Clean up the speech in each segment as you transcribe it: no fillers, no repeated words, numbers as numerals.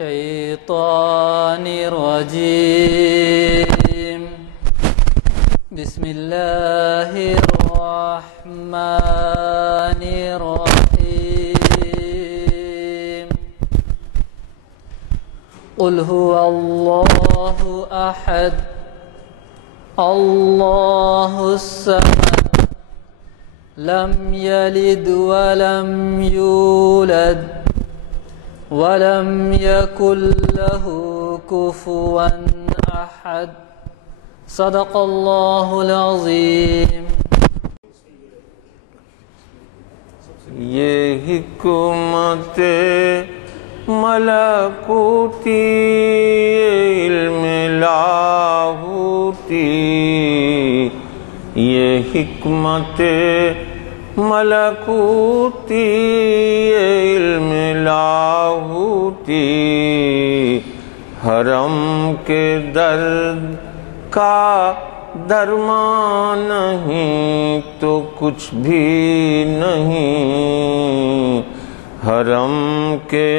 الشيطان الرجيم. بسم الله الرحمن الرحيم. قل هو الله أحد الله الصمد لم يلد ولم يولد ولم يكن له كفوا أحد. صدق الله العظيم. یہ حکمت ملکوتی علم لاہوتی، یہ حکمت ملکوتی علم لاہوتی، حرم کے درد کا درمان نہیں تو کچھ بھی نہیں، حرم کے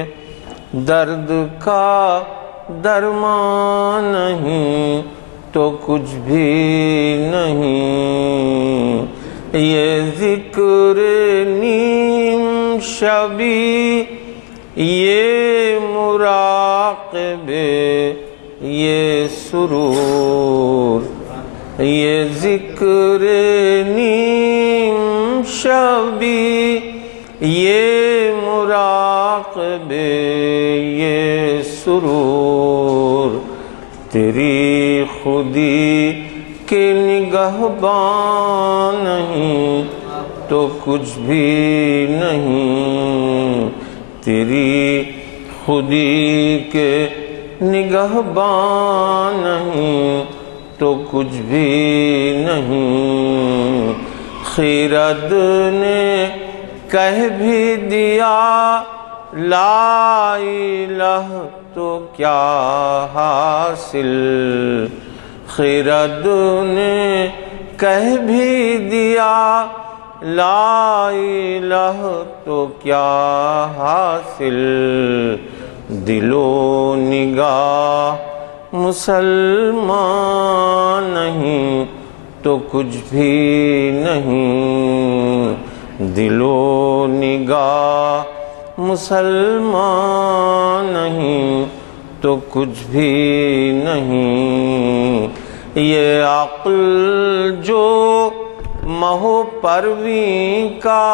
درد کا درمان نہیں تو کچھ بھی نہیں، یہ ذکر نیم شبی، یہ مراقبے، یہ سرور، یہ ذکر نیم شبی، یہ مراقبے، یہ سرور، تیری خودی کے نگہبان نہیں تو کچھ بھی نہیں، تیری خودی کے نگہبان نہیں تو کچھ بھی نہیں، خرد نے کہہ بھی دیا لا الہ تو کیا حاصل، خرد نے کہہ بھی دیا لا الہ تو کیا حاصل، دل و نگاہ مسلمان نہیں تو کچھ بھی نہیں، دل و نگاہ مسلمان نہیں تو کچھ بھی نہیں، یہ عقل جو مہو پرویں کا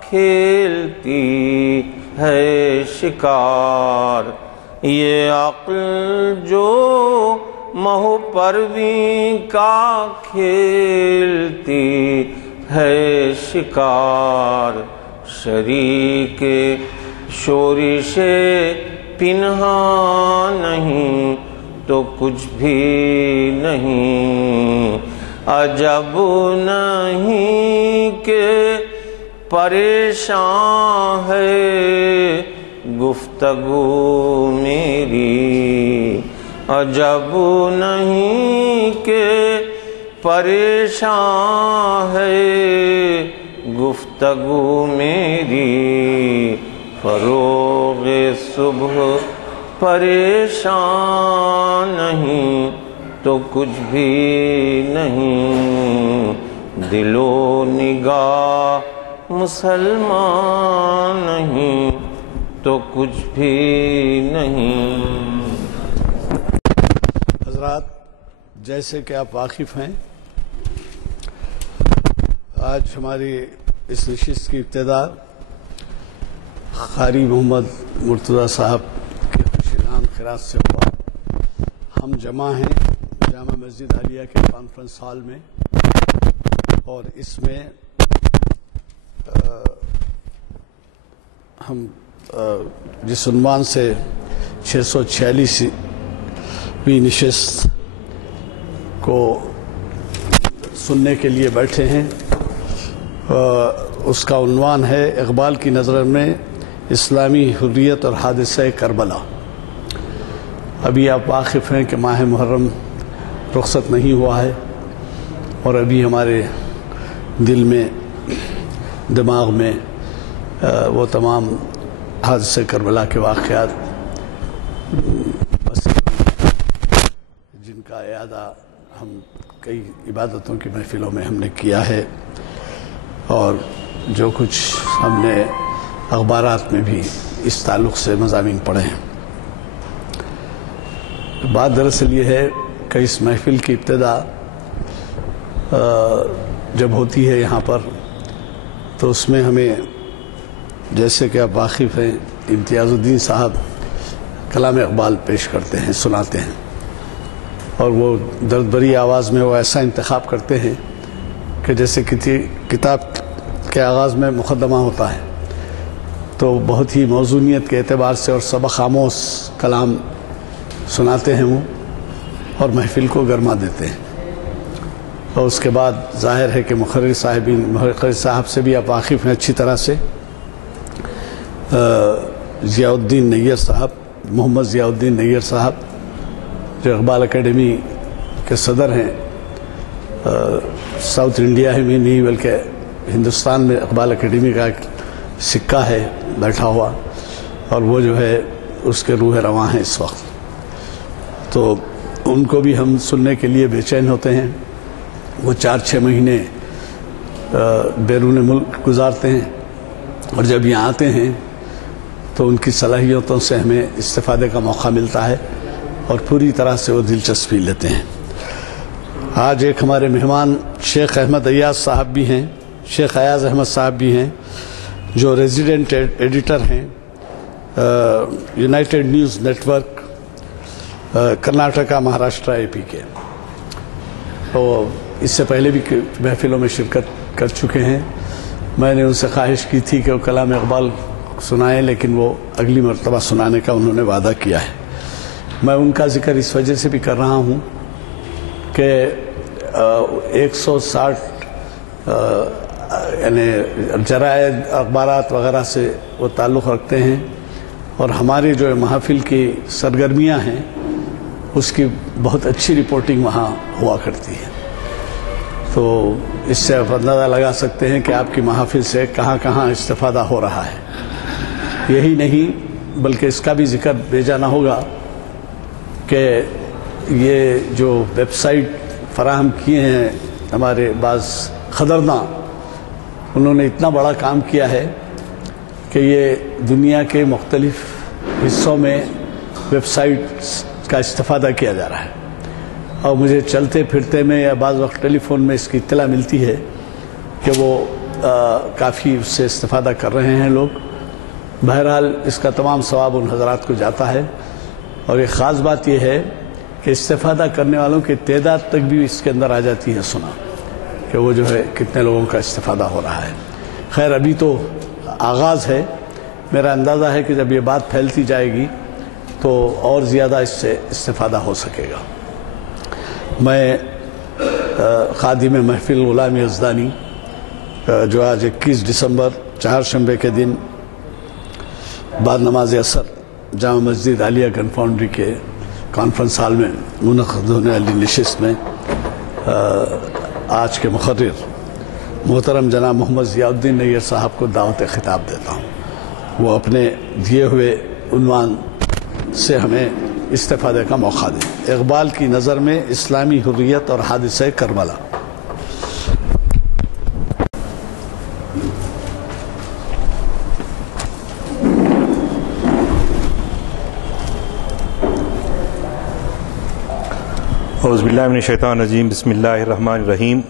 کھیلتی ہے شکار، یہ عقل جو مہو پرویں کا کھیلتی ہے شکار، شریک شورش پنہاں نہیں تو کچھ بھی نہیں، عجب نہیں کہ پریشان ہے گفتگو میری، عجب نہیں کہ پریشان ہے گفتگو میری، فروغ صبح پریشان نہیں تو کچھ بھی نہیں، دل و نگاہ مسلمان نہیں تو کچھ بھی نہیں۔ حضرات، جیسے کہ آپ واقف ہیں، آج ہماری اس نشست کی ابتدا قاری محمد مرتضیٰ صاحب کے خوشیان خراج سے ہوا۔ ہم جمع ہیں جامع مسجد عالیہ کے کانفرنس ہال میں، اور اس میں ہم جس عنوان سے 646ویں نشست کو سننے کے لیے بیٹھے ہیں، اس کا عنوان ہے اقبال کی نظر میں اسلامی حریت اور حادثہ کربلا۔ ابھی آپ واقف ہیں کہ ماہ محرم رخصت نہیں ہوا ہے، اور ابھی ہمارے دل میں دماغ میں وہ تمام حادثہ کربلا کے واقعات ان کا اعادہ ہم کئی عبادتوں کی محفلوں میں ہم نے کیا ہے، اور جو کچھ ہم نے اخبارات میں بھی اس تعلق سے مضامین پڑھے ہیں۔ بات دراصل یہ ہے کہ اس محفل کی ابتدا جب ہوتی ہے یہاں پر، تو اس میں ہمیں، جیسے کہ آپ واقف ہیں، امتیاز الدین صاحب کلام اقبال پیش کرتے ہیں، سناتے ہیں، اور وہ درد بھری آواز میں وہ ایسا انتخاب کرتے ہیں کہ جیسے کسی کتاب کے آغاز میں مقدمہ ہوتا ہے، تو بہت ہی موزونیت کے اعتبار سے اور سبق آموز کلام سناتے ہیں وہ، اور محفل کو گرما دیتے ہیں۔ اور اس کے بعد ظاہر ہے کہ مقرر صاحب سے بھی آپ واقف ہیں اچھی طرح سے، ضیاء الدین نیر صاحب، محمد ضیاء الدین نیر صاحب، جو اقبال اکیڈمی کے صدر ہیں، ساؤتھ انڈیا میں نہیں بلکہ ہندوستان میں اقبال اکیڈمی کا ایک سکہ ہے بیٹھا ہوا، اور وہ جو ہے اس کے روح رواں ہیں اس وقت، تو ان کو بھی ہم سننے کے لیے بے چین ہوتے ہیں۔ وہ 4-6 مہینے بیرون ملک گزارتے ہیں، اور جب یہاں آتے ہیں تو ان کی صلاحیتوں سے ہمیں استفادے کا موقع ملتا ہے، اور پوری طرح سے وہ دلچسپی لیتے ہیں۔ آج ایک ہمارے مہمان شیخ احمد ایاز صاحب بھی ہیں، شیخ ایاز احمد صاحب بھی ہیں، جو ریزیڈنٹ ایڈیٹر ہیں United News network Karnataka Maharashtra A P کے، تو اس سے پہلے بھی محفلوں میں شرکت کر چکے ہیں۔ میں نے ان سے خواہش کی تھی کہ وہ کلام اقبال سنائیں، لیکن وہ اگلی مرتبہ سنانے کا انہوں نے وعدہ کیا ہے۔ میں ان کا ذکر اس وجہ سے بھی کر رہا ہوں کہ 160 یعنی جرائد، اخبارات وغیرہ سے وہ تعلق رکھتے ہیں، اور ہماری جو محافل کی سرگرمیاں ہیں اس کی بہت اچھی رپورٹنگ وہاں ہوا کرتی ہے، تو اس سے آپ اندازہ لگا سکتے ہیں کہ آپ کی محافل سے کہاں کہاں استفادہ ہو رہا ہے۔ یہی نہیں بلکہ اس کا بھی ذکر بھیجانا ہوگا کہ یہ جو ویب سائٹ فراہم کیے ہیں ہمارے بعض خدرداں، انہوں نے اتنا بڑا کام کیا ہے کہ یہ دنیا کے مختلف حصوں میں ویب سائٹس کا استفادہ کیا جا رہا ہے، اور مجھے چلتے پھرتے میں یا بعض وقت ٹیلی فون میں اس کی اطلاع ملتی ہے کہ وہ کافی اس سے استفادہ کر رہے ہیں لوگ۔ بہرحال اس کا تمام ثواب ان حضرات کو جاتا ہے، اور ایک خاص بات یہ ہے کہ استفادہ کرنے والوں کی تعداد تک بھی اس کے اندر آ جاتی ہے سنا، کہ وہ جو ہے کتنے لوگوں کا استفادہ ہو رہا ہے۔ خیر ابھی تو آغاز ہے، میرا اندازہ ہے کہ جب یہ بات پھیلتی جائے گی تو اور زیادہ اس سے استفادہ ہو سکے گا۔ میں خادم محفل غلام یزدانی، جو آج 21 دسمبر چہارشنبے کے دن بعد نماز عصر جامع مسجد عالیہ گن فاؤنڈری کے کانفرنس ہال میں منعقد ہونے والی نشست میں آج کے مقرر محترم جناب محمد ضیاء الدین نیر صاحب کو دعوت خطاب دیتا ہوں، وہ اپنے دیے ہوئے عنوان سے ہمیں استفادے کا موقع دیں۔ اقبال کی نظر میں اسلامی حریت اور حادثہ کربلا۔ اعوذ باللہ من الشیطان الرجیم، بسم اللہ الرحمن الرحیم۔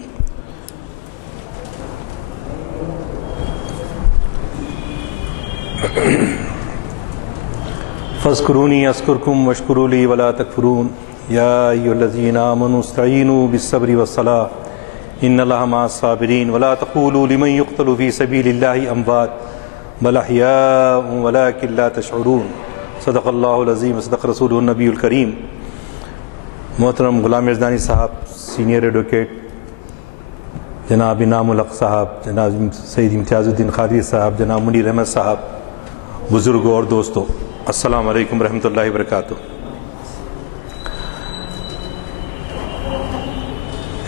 فاذکرونی اذکرکم واشکروا لی ولا تکفرون، یا ایھا الذین آمنوا استعینوا بالصبر والصلاۃ ان اللہ مع الصابرین، ولا تقولوا لمن یقتل فی سبیل اللہ اموات بل احیاء ولکن لا تشعرون، صدق اللہ العظیم وصدق رسولہ النبی الکریم۔ محترم غلام یزدانی صاحب، سینئر ایڈوکیٹ جناب انعام الحق صاحب، جناب سید امتیاز الدین قادری صاحب، جناب منیر احمد صاحب، بزرگوں اور دوستوں، السلام علیکم ورحمۃ اللہ وبرکاتہ۔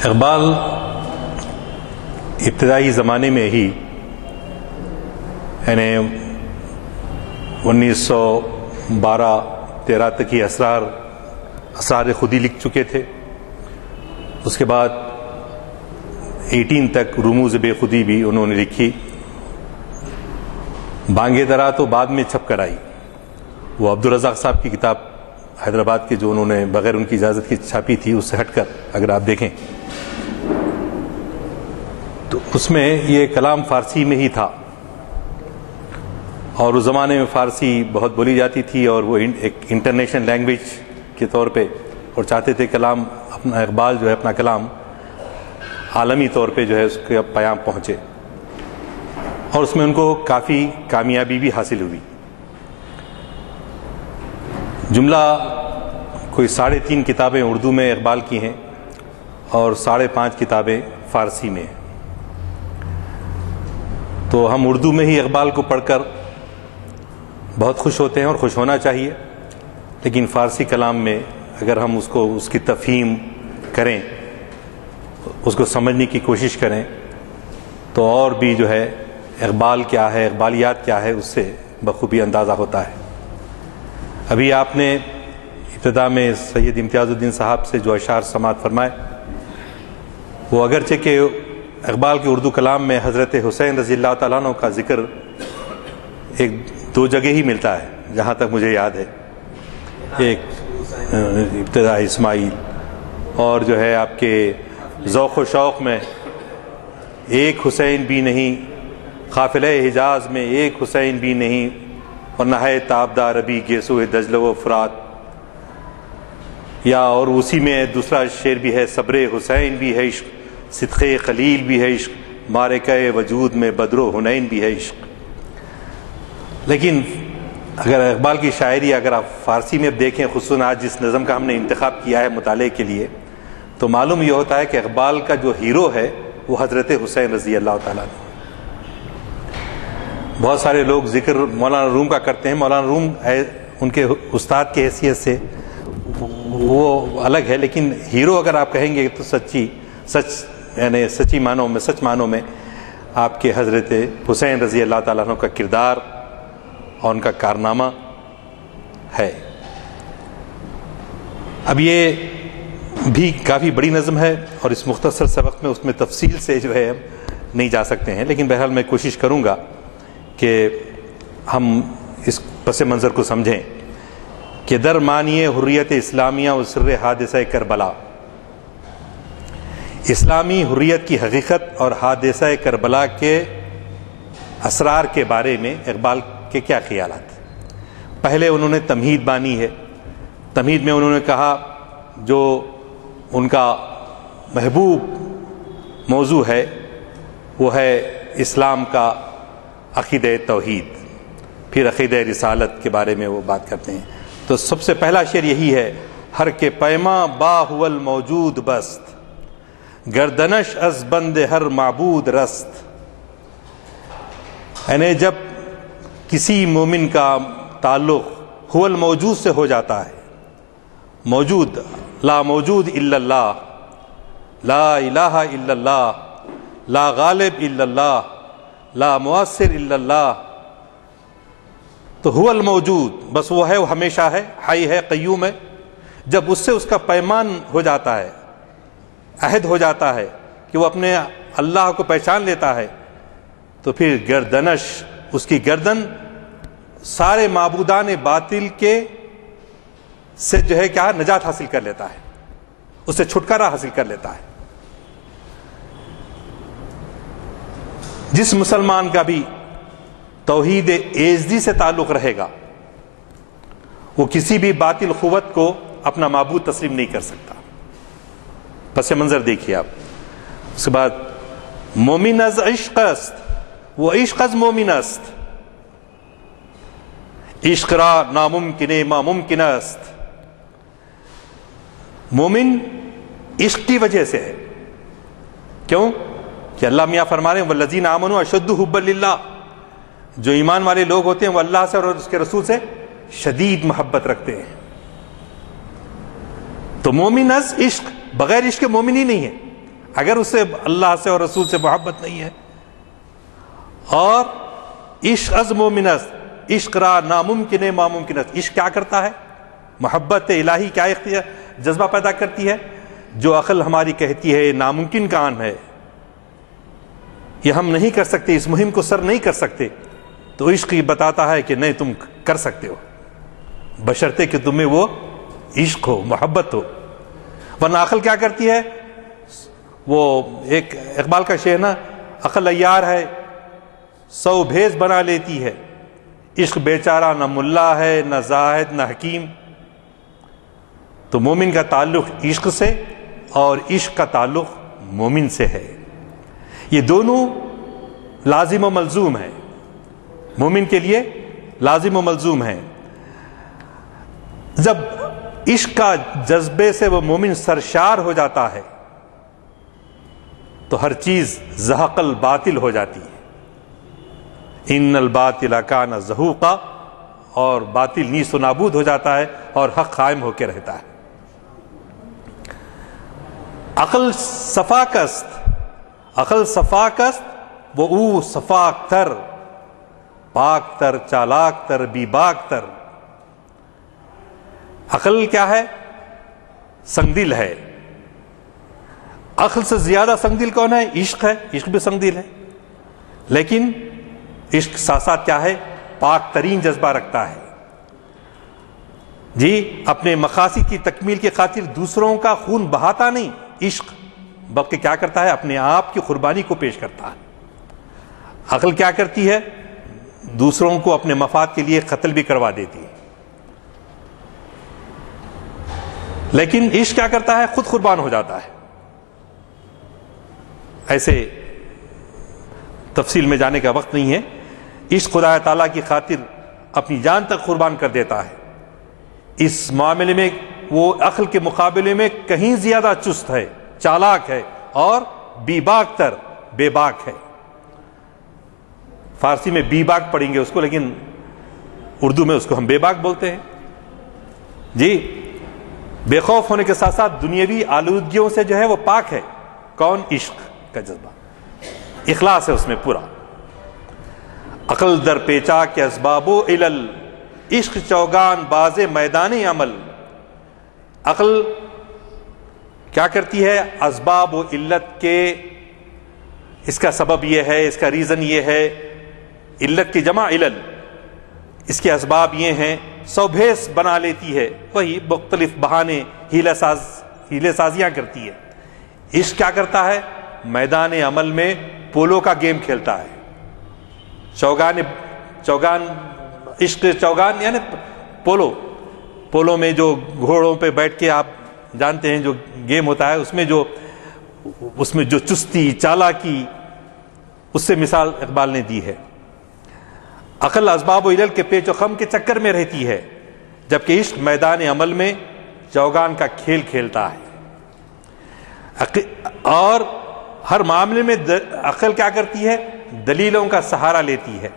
اقبال ابتدائی زمانے میں ہی، یعنی 1912-13 تک ہی اسرار اسرار خودی لکھ چکے تھے. اس کے بعد 18 تک رموز بے خودی بھی انہوں نے لکھی. بانگے درا تو بعد میں چھپ کر آئی. وہ عبدالرزاق صاحب کی کتاب حیدرآباد کی جو انہوں نے بغیر ان کی اجازت کی چھاپی تھی، اس سے ہٹ کر اگر آپ دیکھیں تو اس میں یہ کلام فارسی میں ہی تھا، اور اس زمانے میں فارسی بہت بولی جاتی تھی اور وہ ایک انٹرنیشنل لینگویج کے طور پہ، اور چاہتے تھے کلام اپنا اقبال جو ہے اپنا کلام عالمی طور پہ جو ہے اس کا پیام پہنچے، اور اس میں ان کو کافی کامیابی بھی حاصل ہوئی. جملہ کوئی 3.5 کتابیں اردو میں اقبال کی ہیں اور 5.5 کتابیں فارسی میں. تو ہم اردو میں ہی اقبال کو پڑھ کر بہت خوش ہوتے ہیں اور خوش ہونا چاہیے، لیکن فارسی کلام میں اگر ہم اس کی تفہیم کریں، اس کو سمجھنے کی کوشش کریں، تو اور بھی جو ہے اقبال کیا ہے، اقبالیات کیا ہے، اس سے بخوبی اندازہ ہوتا ہے. ابھی آپ نے ابتدا میں سید امتیاز الدین صاحب سے جو اشعار سماعت فرمائے، وہ اگرچہ کہ اقبال کے اردو کلام میں حضرت حسین رضی اللہ تعالیٰ عنہ کا ذکر 1-2 جگہ ہی ملتا ہے جہاں تک مجھے یاد ہے. ایک ابتدا اسماعیل، اور جو ہے آپ کے ذوق و شوق میں ایک حسین بھی نہیں، قافلہ حجاز میں ایک حسین بھی نہیں، اور نہ ہے تابدار ابھی گیسو دجلہ و فرات. یا اور اسی میں دوسرا شعر بھی ہے، صبر حسین بھی ہے عشق، صدق خلیل بھی ہے عشق، معرکہ وجود میں بدر و حنین بھی ہے عشق. لیکن اگر اقبال کی شاعری اگر آپ فارسی میں دیکھیں، خصوصاً آج جس نظم کا ہم نے انتخاب کیا ہے مطالعے کے لیے، تو معلوم یہ ہوتا ہے کہ اقبال کا جو ہیرو ہے وہ حضرت حسین رضی اللہ تعالیٰ عنہ. بہت سارے لوگ ذکر مولانا روم کا کرتے ہیں. مولانا روم ان کے استاد کی حیثیت سے وہ الگ ہے، لیکن ہیرو اگر آپ کہیں گے تو یعنی سچ معنوں میں آپ کے حضرت حسین رضی اللہ تعالیٰ عنہ کا کردار اور ان کا کارنامہ ہے. اب یہ بھی کافی بڑی نظم ہے اور اس مختصر سے وقت میں اس میں تفصیل سے جو ہے نہیں جا سکتے ہیں، لیکن بہرحال میں کوشش کروں گا کہ ہم اس پس منظر کو سمجھیں کہ در معنی حریت اسلامیہ و سر حادثہ کربلا. اسلامی حریت کی حقیقت اور حادثہ کربلا کے اسرار کے بارے میں اقبال کے کیا خیالات. پہلے انہوں نے تمہید بانی ہے. تمہید میں انہوں نے کہا جو ان کا محبوب موضوع ہے وہ ہے اسلام کا عقیدہ توحید، پھر عقیدہ رسالت کے بارے میں وہ بات کرتے ہیں. تو سب سے پہلا شعر یہی ہے، ہر کے پیما با هو الموجود بست، گردنش از بند ہر معبود رست. یعنی جب کسی مومن کا تعلق هو الموجود سے ہو جاتا ہے، موجود، لا موجود الا اللہ، لا الہ الا اللہ، لا غالب الا اللہ، لا مؤثر الا اللہ، تو هو الموجود، بس وہ ہے، وہ ہمیشہ ہے، حی ہے، قیوم ہے. جب اس سے اس کا پیمان ہو جاتا ہے، عہد ہو جاتا ہے کہ وہ اپنے اللہ کو پہچان لیتا ہے، تو پھر گردنش، اس کی گردن سارے معبودان باطل کے سے جو ہے کیا نجات حاصل کر لیتا ہے، اس سے چھٹکارا حاصل کر لیتا ہے. جس مسلمان کا بھی توحید ایزدی سے تعلق رہے گا وہ کسی بھی باطل قوت کو اپنا معبود تسلیم نہیں کر سکتا. پس منظر دیکھیے آپ. اس کے بعد مومن از عشق است، وہ عشق از مومن است، عشق را ناممکن ما ممکن است. مومن عشق کی وجہ سے ہے. کیوں کہ اللہ میاں فرما رہے ہیں والذین آمنوا اشد حبا للہ، جو ایمان والے لوگ ہوتے ہیں وہ اللہ سے اور اس کے رسول سے شدید محبت رکھتے ہیں. تو مومن از عشق، بغیر عشق مومن ہی نہیں ہے اگر اسے اللہ سے اور رسول سے محبت نہیں ہے. اور عشق از مومن از، عشق را ناممکن ما ممکن است. عشق کیا کرتا ہے؟ محبت الہی کیا اختیار جذبہ پیدا کرتی ہے. جو عقل ہماری کہتی ہے ناممکن کام ہے، یہ ہم نہیں کر سکتے، اس مہم کو سر نہیں کر سکتے، تو عشق یہ بتاتا ہے کہ نہیں، تم کر سکتے ہو، بشرطے کہ تمہیں وہ عشق ہو، محبت ہو. ورنہ عقل کیا کرتی ہے؟ وہ ایک اقبال کا شعر نا، عقل عیار ہے 100 بھیس بنا لیتی ہے، عشق بیچارہ نہ ملا ہے نہ زاہد نہ حکیم. تو مومن کا تعلق عشق سے اور عشق کا تعلق مومن سے ہے. یہ دونوں لازم و ملزوم ہیں، مومن کے لیے لازم و ملزوم ہیں. جب عشق کا جذبے سے وہ مومن سرشار ہو جاتا ہے تو ہر چیز زہق الباطل ہو جاتی ہے. ان الباطل کان زہوقا، اور باطل نیست و نابود ہو جاتا ہے اور حق قائم ہو کے رہتا ہے. عقل صفاک است وہ او صفاک تر، پاک تر چالاک تر بی باک تر. عقل کیا ہے؟ سنگ دل ہے. عقل سے زیادہ سنگ دل کون ہے؟ عشق ہے. عشق بھی سنگ دل ہے، لیکن عشق ساتھ ساتھ کیا ہے؟ پاک ترین جذبہ رکھتا ہے. جی، اپنے مقاصد کی تکمیل کی خاطر دوسروں کا خون بہاتا نہیں عشق، بلکہ کیا کرتا ہے؟ اپنے آپ کی قربانی کو پیش کرتا ہے. عقل کیا کرتی ہے؟ دوسروں کو اپنے مفاد کے لیے قتل بھی کروا دیتی ہے. لیکن عشق کیا کرتا ہے؟ خود قربان ہو جاتا ہے. ایسے تفصیل میں جانے کا وقت نہیں ہے. عشق خدا تعالیٰ کی خاطر اپنی جان تک قربان کر دیتا ہے. اس معاملے میں وہ عقل کے مقابلے میں کہیں زیادہ چست ہے، چالاک ہے اور بی باک تر، بے باک ہے. فارسی میں بی باک پڑھیں گے اس کو، لیکن اردو میں اس کو ہم بے باک بولتے ہیں. جی، بے خوف ہونے کے ساتھ ساتھ دنیاوی آلودگیوں سے جو ہے وہ پاک ہے. کون؟ عشق کا جذبہ، اخلاص ہے اس میں پورا. عقل در پیچا کے اسباب و علل، عشق چوگان باز میدان عمل. عقل کیا کرتی ہے؟ اسباب و علت کے، اس کا سبب یہ ہے، اس کا ریزن یہ ہے. علت کی جمع علل، اس کے اسباب یہ ہیں. 100 بھیس بنا لیتی ہے، وہی مختلف بہانے ہیلے سازیاں کرتی ہے. عشق کیا کرتا ہے؟ میدان عمل میں پولو کا گیم کھیلتا ہے. چوگان، عشق چوگان یعنی پولو میں جو گھوڑوں پہ بیٹھ کے آپ جانتے ہیں جو گیم ہوتا ہے، اس میں جو چستی چالاکی، اس سے مثال اقبال نے دی ہے. عقل اسباب و علل کے پیچ و خم کے چکر میں رہتی ہے، جبکہ عشق میدان عمل میں چوگان کا کھیل کھیلتا ہے. اور ہر معاملے میں عقل کیا کرتی ہے؟ دلیلوں کا سہارا لیتی ہے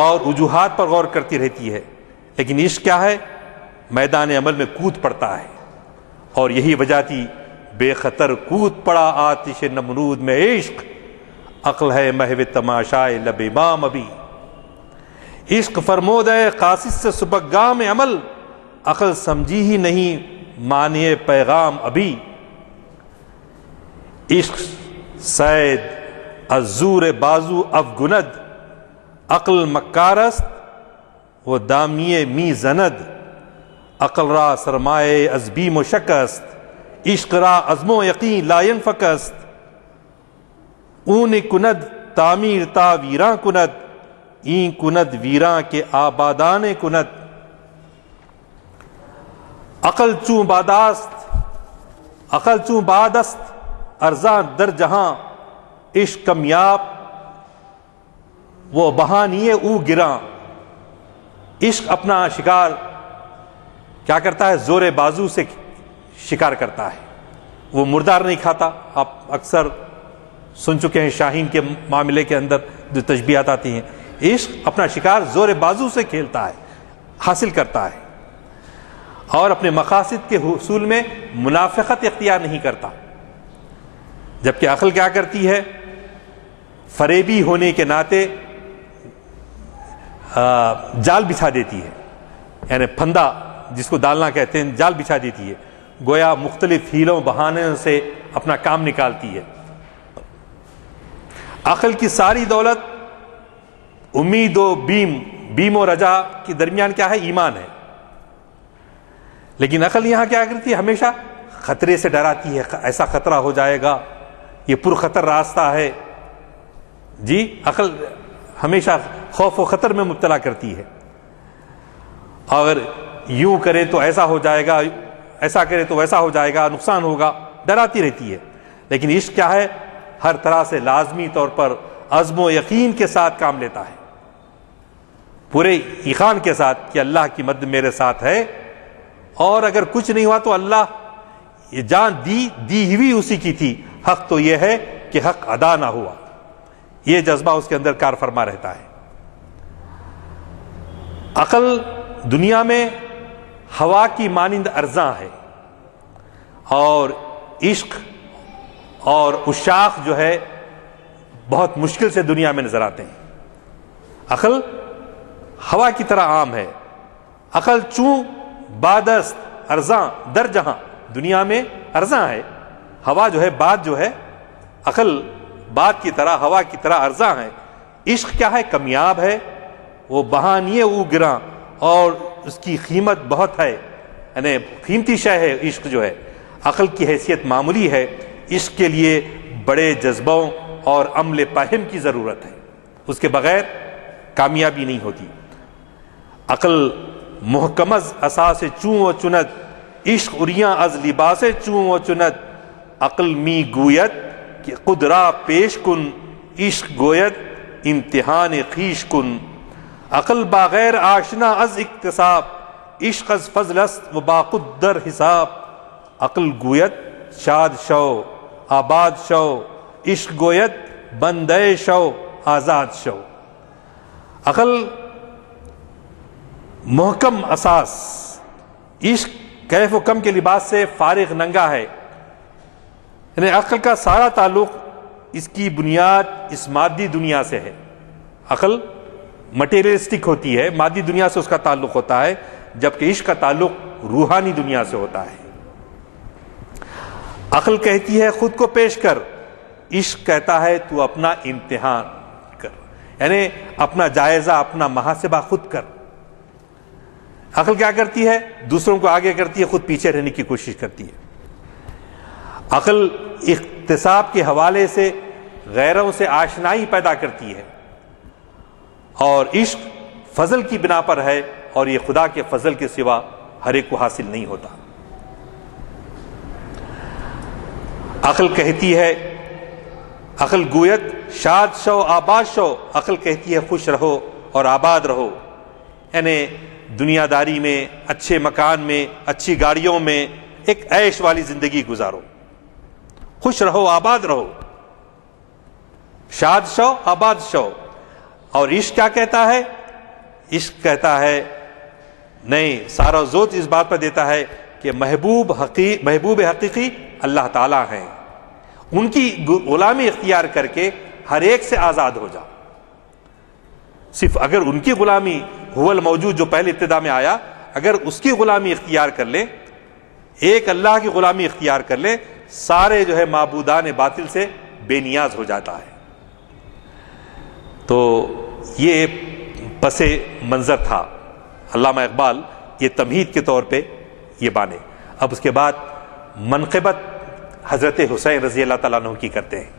اور وجوہات پر غور کرتی رہتی ہے. لیکن عشق کیا ہے؟ میدان عمل میں کود پڑتا ہے. اور یہی وجہ تھی بے خطر کود پڑا آتش نمرود میں عشق، عقل ہے محو تماشائے لب امام ابھی. عشق فرمود ہے قاصد سے سبک گام عمل، عقل سمجھی ہی نہیں معنی پیغام ابھی. عشق سید الزور بازو افگند، عقل مکارست وہ دامیے می زند. عقل را سرمائے از بیم و شکست، عشق را عزم و یقین لا ینفکست. اون کند تعمیر تا ویراں کند، این کند ویراں کے آبادان کند. عقل چون بادست ارزاں در جہاں، عشق کمیاب وہ بہانیے او گراں. عشق اپنا شکار کیا کرتا ہے؟ زور بازو سے شکار کرتا ہے. وہ مردار نہیں کھاتا. آپ اکثر سن چکے ہیں شاہین کے معاملے کے اندر جو تشبیہات آتی ہیں. عشق اپنا شکار زور بازو سے کھیلتا ہے، حاصل کرتا ہے، اور اپنے مقاصد کے حصول میں منافقت اختیار نہیں کرتا. جبکہ عقل کیا کرتی ہے؟ فریبی ہونے کے ناطے جال بچھا دیتی ہے، یعنی پھندا جس کو ڈالنا کہتے ہیں، جال بچھا دیتی ہے، گویا مختلف ہیلوں بہانوں سے اپنا کام نکالتی ہے۔ عقل کی ساری دولت امید و بیم و رجا کے درمیان کیا ہے؟ ایمان ہے۔ لیکن عقل یہاں کیا کرتی ہے؟ ہمیشہ خطرے سے ڈراتی ہے، ایسا خطرہ ہو جائے گا، یہ پرخطر راستہ ہے۔ جی، عقل ہمیشہ خوف و خطر میں مبتلا کرتی ہے، اگر یوں کرے تو ایسا ہو جائے گا، ایسا کرے تو ویسا ہو جائے گا، نقصان ہوگا، ڈراتی رہتی ہے۔ لیکن عشق کیا ہے؟ ہر طرح سے لازمی طور پر عزم و یقین کے ساتھ کام لیتا ہے، پورے ایقان کے ساتھ کہ اللہ کی مدد میرے ساتھ ہے، اور اگر کچھ نہیں ہوا تو اللہ، یہ جان دی ہوئی اسی کی تھی، حق تو یہ ہے کہ حق ادا نہ ہوا، یہ جذبہ اس کے اندر کار فرما رہتا ہے۔ عقل دنیا میں ہوا کی مانند ارزاں ہے، اور عشق اور عشاق جو ہے بہت مشکل سے دنیا میں نظر آتے ہیں۔ عقل ہوا کی طرح عام ہے، عقل چوں بادست ارزاں در جہاں، دنیا میں ارزاں ہے، ہوا جو ہے، بات جو ہے، عقل بات کی طرح، ہوا کی طرح ارزاں ہے۔ عشق کیا ہے؟ کمیاب ہے، وہ بہانیے او گراں، اور اس کی قیمت بہت ہے، یعنی قیمتی شے ہے عشق جو ہے۔ عقل کی حیثیت معمولی ہے، عشق کے لیے بڑے جذبوں اور عمل فہم کی ضرورت ہے، اس کے بغیر کامیابی نہیں ہوتی۔ عقل محکمز اساس چوں و چنت، عشق اریاں از لباس چوں و چنت، عقل می گوید کہ قدرا پیش کن، عشق گوید امتحان خویش کن۔ عقل باغیر آشنا از اکتساب، عشق از فضل است و باخود در حساب۔ عقل گوید شاد شو آباد شو، عشق گوید بندے شو آزاد شو۔ عقل محکم اساس، عشق کیف و کم کے لباس سے فارغ ننگا ہے، یعنی عقل کا سارا تعلق، اس کی بنیاد اس مادی دنیا سے ہے۔ عقل مٹیریلسٹک ہوتی ہے، مادی دنیا سے اس کا تعلق ہوتا ہے، جبکہ عشق کا تعلق روحانی دنیا سے ہوتا ہے۔ عقل کہتی ہے خود کو پیش کر، عشق کہتا ہے تو اپنا امتحان کر، یعنی اپنا جائزہ، اپنا محاسبہ خود کر۔ عقل کیا کرتی ہے؟ دوسروں کو آگے کرتی ہے، خود پیچھے رہنے کی کوشش کرتی ہے۔ عقل اقتصاب کے حوالے سے غیروں سے آشنائی پیدا کرتی ہے، اور عشق فضل کی بنا پر ہے، اور یہ خدا کے فضل کے سوا ہر ایک کو حاصل نہیں ہوتا۔ عقل کہتی ہے، عقل گوید شاد شو آباد شو، عقل کہتی ہے خوش رہو اور آباد رہو، یعنی دنیا داری میں، اچھے مکان میں، اچھی گاڑیوں میں ایک عیش والی زندگی گزارو، خوش رہو آباد رہو، شاد شو آباد شو۔ اور عشق کیا کہتا ہے؟ عشق کہتا ہے نہیں، سارا زور اس بات پر دیتا ہے کہ محبوب حقیقی اللہ تعالیٰ ہیں، ان کی غلامی اختیار کر کے ہر ایک سے آزاد ہو جا۔ صرف اگر ان کی غلامی، هو الموجود جو پہلے ابتدا میں آیا، اگر اس کی غلامی اختیار کر لے، ایک اللہ کی غلامی اختیار کر لے، سارے جو ہے معبودان باطل سے بے نیاز ہو جاتا ہے۔ تو یہ پس منظر تھا، علامہ اقبال یہ تمہید کے طور پہ یہ بانے۔ اب اس کے بعد منقبت حضرت حسین رضی اللہ تعالیٰ عنہ کی کرتے ہیں۔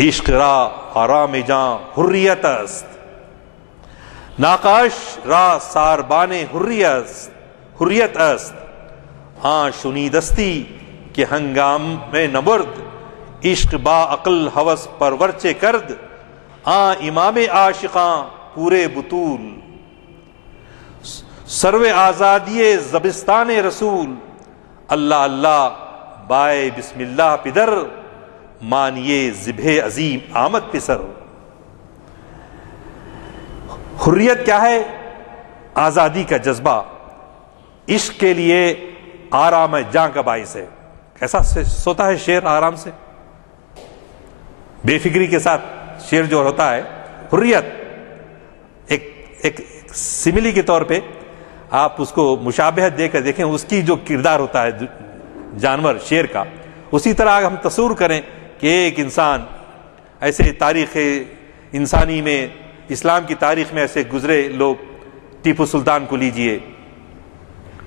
عشق را آرام جاں حریت است، ناقاش را ساربان حریت است، ہاں شنیدستی کہ ہنگام میں نبرد، عشق با عقل ہوس پرورچے کرد، آں امام عاشقاں پورے بطول، سرو آزادی زبستان رسول، اللہ اللہ بائے بسم اللہ پدر، مانیے ذبح عظیم آمد پسر۔ حریت کیا ہے؟ آزادی کا جذبہ، عشق کے لیے آرام جاں کا باعث ہے۔ کیسا سوتا ہے شیر آرام سے، بے فکری کے ساتھ شیر جو ہوتا ہے۔ حریت ایک سملی کے طور پہ آپ اس کو مشابہت دے کر دیکھیں، اس کی جو کردار ہوتا ہے جانور شیر کا، اسی طرح ہم تصور کریں کہ ایک انسان ایسے تاریخ انسانی میں، اسلام کی تاریخ میں ایسے گزرے لوگ، ٹیپو سلطان کو لیجئے،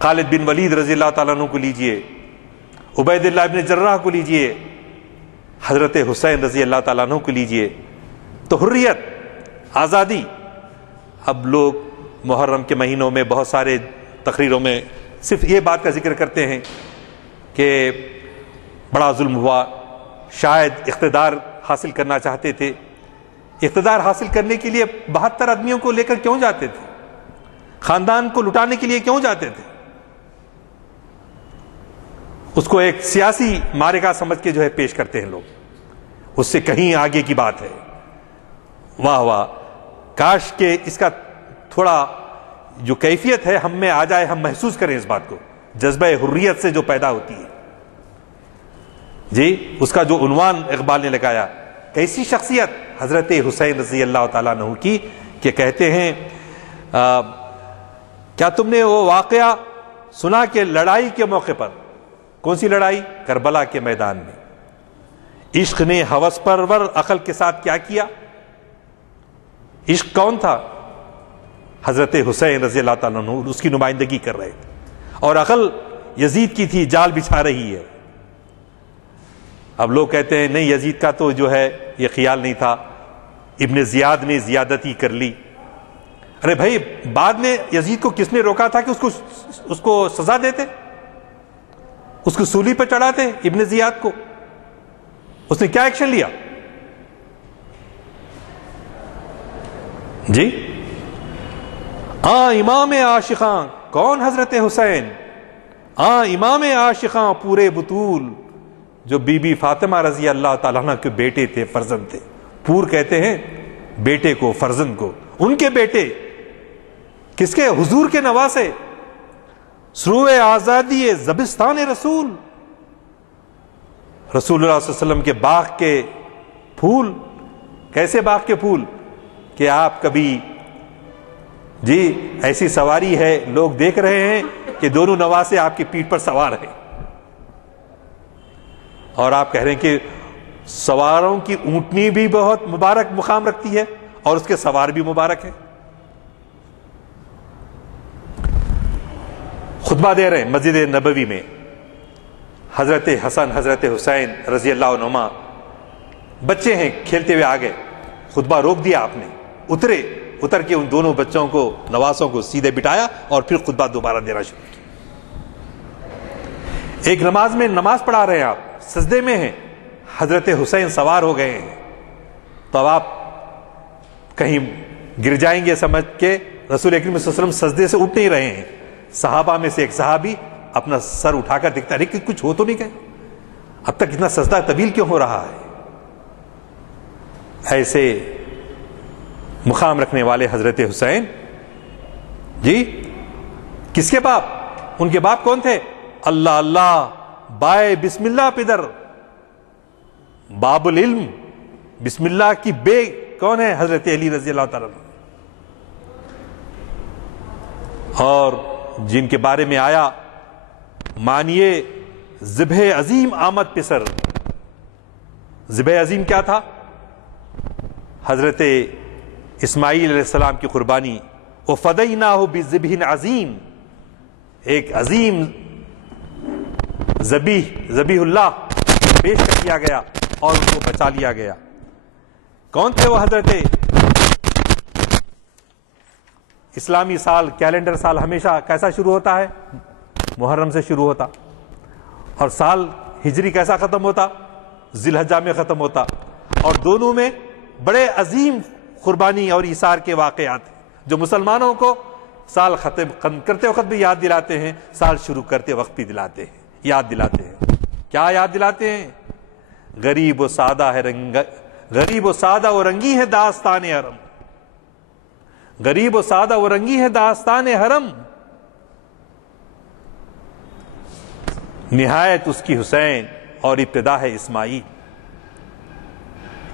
خالد بن ولید رضی اللہ تعالیٰ عنہ کو لیجئے، عبید اللہ ابن جراح کو لیجئے، حضرت حسین رضی اللہ تعالیٰ عنہ کو لیجئے، تو حریت، آزادی. اب لوگ محرم کے مہینوں میں بہت سارے تقریروں میں صرف یہ بات کا ذکر کرتے ہیں کہ بڑا ظلم ہوا، شاید اقتدار حاصل کرنا چاہتے تھے. اقتدار حاصل کرنے کے لیے 72 آدمیوں کو لے کر کیوں جاتے تھے؟ خاندان کو لٹانے کے لیے کیوں جاتے تھے؟ اس کو ایک سیاسی معرکہ سمجھ کے جو ہے پیش کرتے ہیں لوگ، اس سے کہیں آگے کی بات ہے. واہ واہ، کاش کہ اس کا تھوڑا جو کیفیت ہے ہم میں آ جائے، ہم محسوس کریں اس بات کو، جذبہ حریت سے جو پیدا ہوتی ہے. جی، اس کا جو عنوان اقبال نے لگایا، کیسی شخصیت حضرت حسین رضی اللہ تعالیٰ عنہ کی، کہ کہتے ہیں کیا تم نے وہ واقعہ سنا کہ لڑائی کے موقع پر، کون سی لڑائی؟ کربلا کے میدان میں عشق نے ہوس پرور عقل کے ساتھ کیا کیا؟ عشق کون تھا؟ حضرت حسین رضی اللہ تعالیٰ عنہ اس کی نمائندگی کر رہے تھے، اور عقل یزید کی تھی، جال بچھا رہی ہے. اب لوگ کہتے ہیں نہیں، یزید کا تو جو ہے یہ خیال نہیں تھا، ابن زیاد نے زیادتی کر لی. ارے بھائی، بعد میں یزید کو کس نے روکا تھا کہ اس کو سزا دیتے، اس کو سولی پہ چڑھاتے ابن زیاد کو؟ اس نے کیا ایکشن لیا؟ جی، امام عاشقاں، کون؟ حضرت حسین. امام عاشقاں پورے بطول، جو بی بی فاطمہ رضی اللہ تعالیٰ عنہ کے بیٹے تھے، فرزند تھے. پور کہتے ہیں بیٹے کو، فرزند کو. ان کے بیٹے کس کے؟ حضور کے نواسے. سروے آزادی زبستان رسول، رسول اللہ صلی اللہ علیہ وسلم کے باغ کے پھول. کیسے باغ کے پھول؟ کہ آپ کبھی، جی ایسی سواری ہے، لوگ دیکھ رہے ہیں کہ دونوں نواسے آپ کی پیٹھ پر سوار ہیں، اور آپ کہہ رہے ہیں کہ سواروں کی اونٹنی بھی بہت مبارک مقام رکھتی ہے اور اس کے سوار بھی مبارک ہے. خطبہ دے رہے ہیں مسجد نبوی میں، حضرت حسن حضرت حسین رضی اللہ عنہما بچے ہیں، کھیلتے ہوئے آ گئے. خطبہ روک دیا آپ نے، اتر کے ان دونوں بچوں کو، نواسوں کو سیدھے بٹھایا اور پھر خطبہ دوبارہ دینا شروع کیا. ایک نماز میں نماز پڑھا رہے ہیں آپ، سجدے میں ہیں، حضرت حسین سوار ہو گئے ہیں. تو اب آپ کہیں گر جائیں گے سمجھ کے رسول اکرم صلی اللہ علیہ وسلم سجدے سے اٹھ نہیں رہے ہیں. صحابہ میں سے ایک صحابی اپنا سر اٹھا کر دیکھتا ہے کہ کچھ ہو تو نہیں گئے، اب تک اتنا سجدہ طویل کیوں ہو رہا ہے؟ ایسے مقام رکھنے والے حضرت حسین، جی کس کے باپ؟ ان کے باپ کون تھے؟ اللہ اللہ بائے بسم اللہ پدر، باب العلم، بسم اللہ کی بے کون ہے؟ حضرت علی رضی اللہ تعالیٰ عنہ. اور جن کے بارے میں آیا مانیے ذبح عظیم آمد پسر. ذبح عظیم کیا تھا؟ حضرت اسماعیل علیہ السلام کی قربانی. وَفَدَيْنَاهُ بِذِبْحٍ عظیم، ایک عظیم ذبیح اللہ پیش کر دیا گیا اور ان کو بچا لیا گیا. کون تھے وہ حضرت؟ اسلامی سال، کیلنڈر سال ہمیشہ کیسا شروع ہوتا ہے؟ محرم سے شروع ہوتا، اور سال ہجری کیسا ختم ہوتا؟ ذی الحجہ میں ختم ہوتا. اور دونوں میں بڑے عظیم قربانی اور ایثار کے واقعات جو مسلمانوں کو سال ختم کرتے وقت بھی یاد دلاتے ہیں، سال شروع کرتے وقت بھی دلاتے ہیں، یاد دلاتے ہیں. کیا یاد دلاتے ہیں؟ غریب و سادہ ہے غریب و سادہ و رنگی ہے داستان حرم، غریب و سادہ و رنگی ہے داستان حرم، نہایت اس کی حسین اور ابتدا ہے اسماعیل.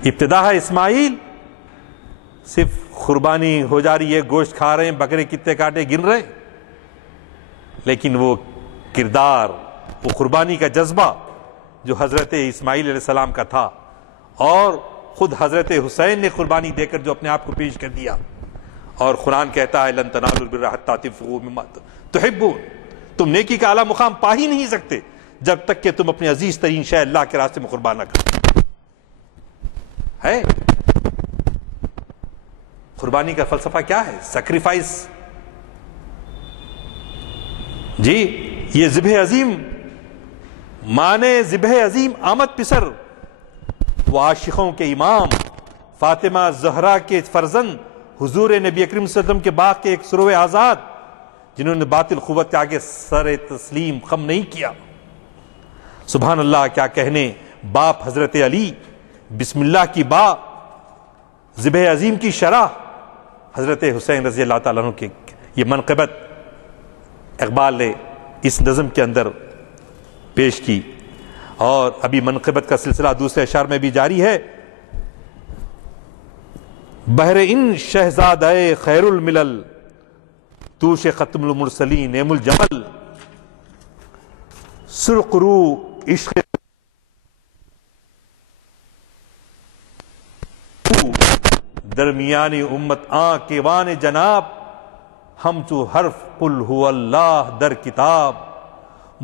ابتدا ہے اسماعیل، صرف قربانی ہو جا رہی ہے، گوشت کھا رہے ہیں، بکرے کتنے کاٹے گن رہے ہیں. لیکن وہ کردار، وہ قربانی کا جذبہ جو حضرت اسماعیل علیہ السلام کا تھا، اور خود حضرت حسین نے قربانی دے کر جو اپنے آپ کو پیش کر دیا. اور قرآن کہتا ہے لن تنالوا البر حتی تنفقوا مما تحبون، تم نیکی کا اعلیٰ مقام پا ہی نہیں سکتے جب تک کہ تم اپنی عزیز ترین شے اللہ کے راستے میں قربان نہ کرو. ہے قربانی کا فلسفہ کیا ہے؟ سیکریفائس. جی یہ ذبح عظیم مانے ذبح عظیم آمد پسر، وہ عاشقوں کے امام فاطمہ زہرا کے فرزند حضور نبی اکرم صلی اللہ علیہ وسلم کے باغ کے ایک سرو آزاد، جنہوں نے باطل قوت کے آگے سر تسلیم خم نہیں کیا. سبحان اللہ، کیا کہنے. باپ حضرت علی، بسم اللہ کی با، ذبح عظیم کی شرح حضرت حسین رضی اللہ تعالیٰ عنہ کی. یہ منقبت اقبال نے اس نظم کے اندر پیش کی، اور ابھی منقبت کا سلسلہ دوسرے اشعار میں بھی جاری ہے. بہر ان شہزادہ خیر الملل، توش ختم المرسلین نعم الجمل، سرخ رو عشق درمیان امت آن کے وان جناب، ہم چو حرف قل هو اللہ در کتاب،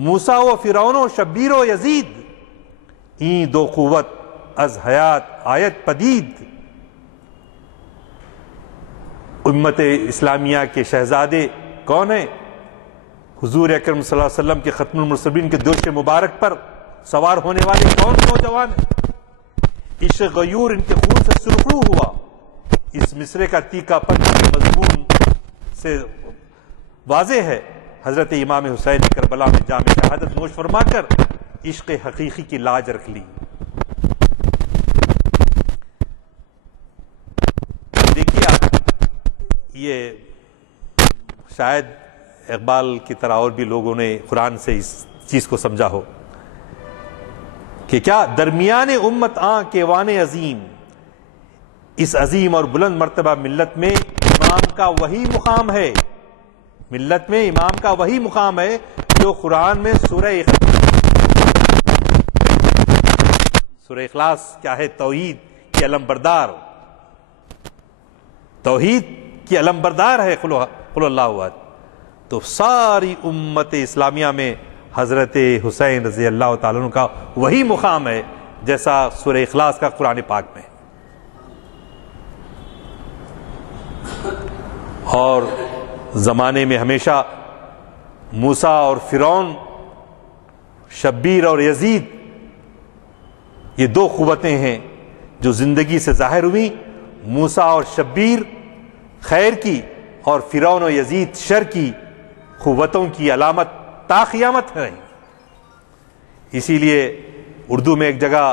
موسیٰ و فرعون و شبیر و یزید، این دو قوت از حیات آیت پدید. امت اسلامیہ کے شہزادے کون ہیں؟ حضور اکرم صلی اللہ علیہ وسلم کے ختم المرسلین کے دوش مبارک پر سوار ہونے والے کون نوجوان ہیں؟ عشق غیور ان کے خون سے سرخرو ہوا. اس مصرے کا تیکا پن مضمون سے واضح ہے. حضرت امام حسین نے کربلا میں جام شہادت نوش فرما کر عشق حقیقی کی لاج رکھ لی. دیکھیے آپ، یہ شاید اقبال کی طرح اور بھی لوگوں نے قرآن سے اس چیز کو سمجھا ہو کہ کیا درمیان امت آن کے وان عظیم، اس عظیم اور بلند مرتبہ ملت میں امام کا وہی مقام ہے. ملت میں امام کا وہی مقام ہے جو قرآن میں سورہ اخلاص کیا ہے؟ توحید کی علم بردار، توحید کی علم بردار ہے قل اللہ احد. تو ساری امت اسلامیہ میں حضرت حسین رضی اللہ تعالیٰ عنہ کا وہی مقام ہے جیسا سورہ اخلاص کا قرآن پاک میں. اور زمانے میں ہمیشہ موسیٰ اور فرعون، شبیر اور یزید، یہ دو قوتیں ہیں جو زندگی سے ظاہر ہوئی. موسیٰ اور شبیر خیر کی اور فرعون و یزید شر کی قوتوں کی علامت تا قیامت ہے. اسی لیے اردو میں ایک جگہ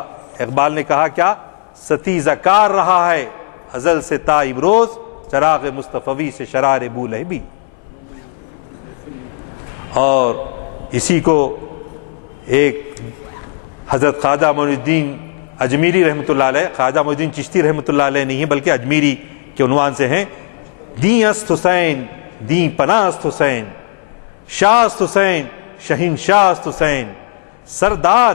اقبال نے کہا کیا؟ ستیزہ کار رہا ہے ازل سے تا امروز، چراغ مصطفی سے شرار بولہبی. اور اسی کو ایک حضرت خواجہ معین الدین اجمیری رحمۃ اللہ علیہ، خواجہ معین الدین چشتی رحمۃ اللہ علیہ نہیں بلکہ اجمیری کے عنوان سے ہیں، دیں است حسین دیں پناہ است حسین، شاہ است حسین شہین شاہ است حسین، سرداد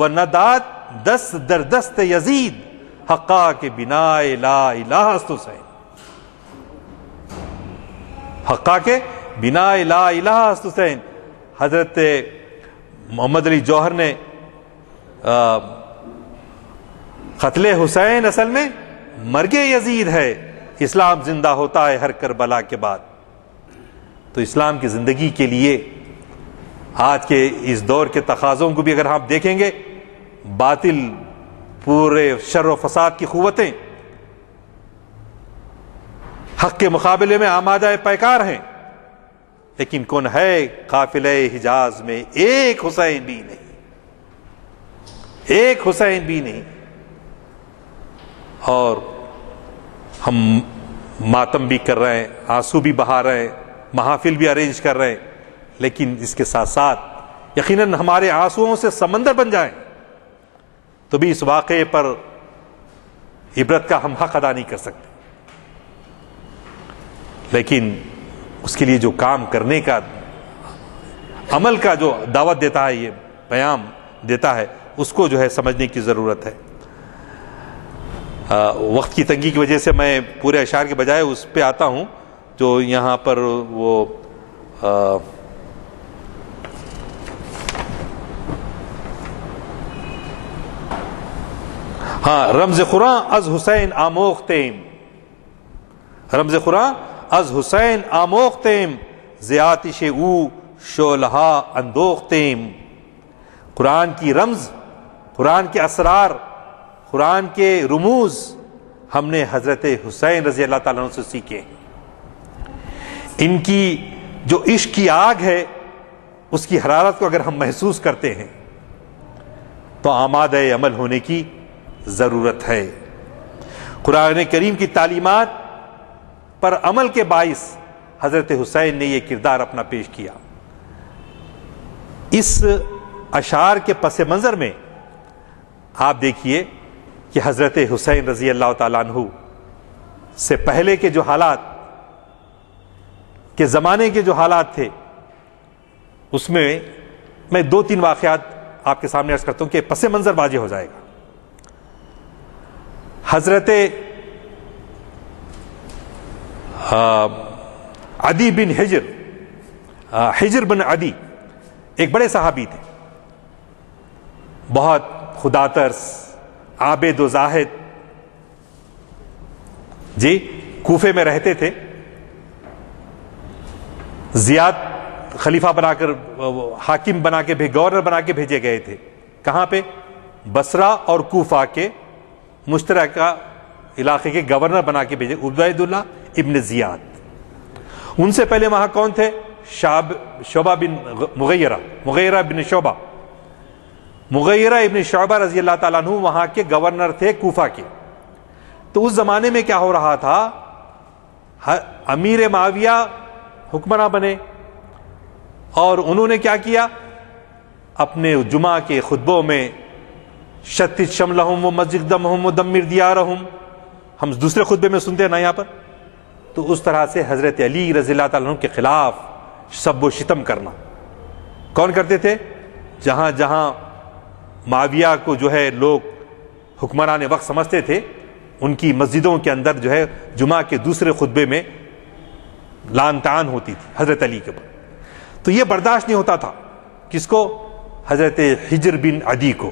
و نداد دست در دست یزید، حقا کے بنا لا الہ است حسین. حقا کے بنا لا الہ است حسین. حضرت محمد علی جوہر نے قتل حسین اصل میں مرگ یزید ہے، اسلام زندہ ہوتا ہے ہر کربلا کے بعد. تو اسلام کی زندگی کے لیے آج کے اس دور کے تقاضوں کو بھی اگر ہم دیکھیں گے، باطل پورے شر و فساد کی قوتیں حق کے مقابلے میں آمادہ پیکار ہیں، لیکن کون ہے قافلہ حجاز میں ایک حسین بھی نہیں، ایک حسین بھی نہیں. اور ہم ماتم بھی کر رہے ہیں، آنسو بھی بہا رہے ہیں، محافل بھی ارینج کر رہے ہیں، لیکن اس کے ساتھ ساتھ یقیناً ہمارے آنسوؤں سے سمندر بن جائیں تو بھی اس واقعے پر عبرت کا ہم حق ادا نہیں کر سکتے. لیکن اس کے لیے جو کام کرنے کا عمل کا جو دعوت دیتا ہے، یہ پیام دیتا ہے، اس کو جو ہے سمجھنے کی ضرورت ہے۔ وقت کی تنگی کی وجہ سے میں پورے اشعار کے بجائے اس پہ آتا ہوں جو یہاں پر وہ رمز خراں از حسین آموختیم، رمز خراں از حسین آموختیم، ز آتش او شعلہا اندوختیم۔ قرآن کی رمز، قرآن کے اسرار، قرآن کے رموز ہم نے حضرت حسین رضی اللہ تعالیٰ عنہ سے سیکھے۔ ان کی جو عشق کی آگ ہے، اس کی حرارت کو اگر ہم محسوس کرتے ہیں تو آمادہ عمل ہونے کی ضرورت ہے۔ قرآن کریم کی تعلیمات پر عمل کے باعث حضرت حسین نے یہ کردار اپنا پیش کیا۔ اس اشعار کے پس منظر میں آپ دیکھیے کہ حضرت حسین رضی اللہ تعالیٰ عنہ سے پہلے کے جو حالات کے زمانے کے جو حالات تھے، اس میں دو تین واقعات آپ کے سامنے عرض کرتا ہوں کہ پس منظر واضح ہو جائے گا۔ حضرت عدی بن حجر بن عدی ایک بڑے صحابی تھے، بہت خدا ترس، عابد و زاہد، جی کوفے میں رہتے تھے۔ زیاد خلیفہ بنا کر، حاکم بنا کے، گورنر بنا کے بھیجے گئے تھے۔ کہاں پہ؟ بصرہ اور کوفہ کے مشترکہ علاقے کے گورنر بنا کے بھیجے، عبید اللہ ابن زیاد۔ ان سے پہلے وہاں کون تھے؟ شعبہ بن مغیرہ بن شعبہ، مغیرہ ابن شعبہ رضی اللہ تعالیٰ عنہ وہاں کے گورنر تھے کوفہ کے۔ تو اس زمانے میں کیا ہو رہا تھا؟ امیر معاویہ حکمراں بنے، اور انہوں نے کیا کیا؟ اپنے جمعہ کے خطبوں میں شتت شملہم و مزق دمہم و دمر دیارہم، ہم دوسرے خطبے میں سنتے ہیں نا یہاں پر، تو اس طرح سے حضرت علی رضی اللہ تعالیٰ عنہ کے خلاف سب و شتم کرنا کون کرتے تھے؟ جہاں جہاں معاویہ کو جو ہے لوگ حکمران وقت سمجھتے تھے، ان کی مسجدوں کے اندر جو ہے جمعہ کے دوسرے خطبے میں لعن طعن ہوتی تھی حضرت علی کے اوپر۔ تو یہ برداشت نہیں ہوتا تھا، کس کو؟ حضرت حجر بن عدی کو۔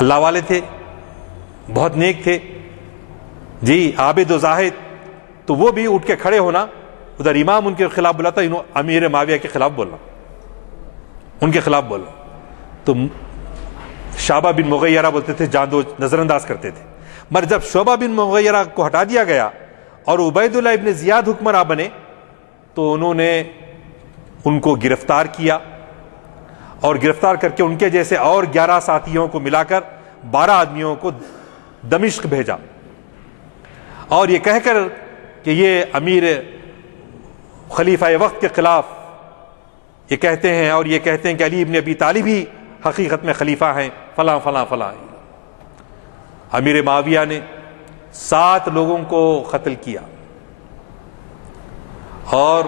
اللہ والے تھے، بہت نیک تھے، جی عابد و زاہد، تو وہ بھی اٹھ کے کھڑے ہونا، ادھر امام ان کے خلاف بولا تھا، امیر معاویہ کے خلاف بولنا، ان کے خلاف بولنا۔ تو شعبہ بن مغیرہ بولتے تھے، جان دو، نظر انداز کرتے تھے۔ مگر جب شعبہ بن مغیرہ کو ہٹا دیا گیا اور عبید اللہ ابن زیاد حکمراں بنے، تو انہوں نے ان کو گرفتار کیا، اور گرفتار کر کے ان کے جیسے اور 11 ساتھیوں کو ملا کر 12 آدمیوں کو دمشق بھیجا، اور یہ کہہ کر کہ یہ امیر خلیفہ وقت کے خلاف یہ کہتے ہیں، اور یہ کہتے ہیں کہ علی ابن ابی طالب ہی حقیقت میں خلیفہ ہیں، فلاں فلاں فلاں۔ امیر معاویہ نے 7 لوگوں کو قتل کیا، اور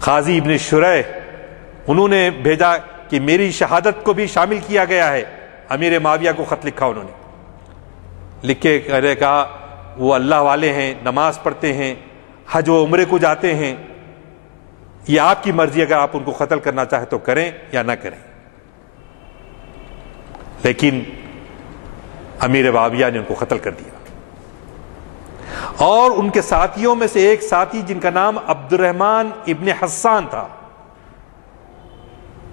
قاضی ابن شریح انہوں نے بھیجا کہ میری شہادت کو بھی شامل کیا گیا ہے، امیر معاویہ کو خط لکھا انہوں نے، لکھ کے کہا وہ اللہ والے ہیں، نماز پڑھتے ہیں، حج و عمرے کو جاتے ہیں، یہ آپ کی مرضی، اگر آپ ان کو قتل کرنا چاہیں تو کریں یا نہ کریں۔ لیکن امیر معاویہ نے ان کو قتل کر دیا، اور ان کے ساتھیوں میں سے ایک ساتھی جن کا نام عبد الرحمن ابن حسان تھا،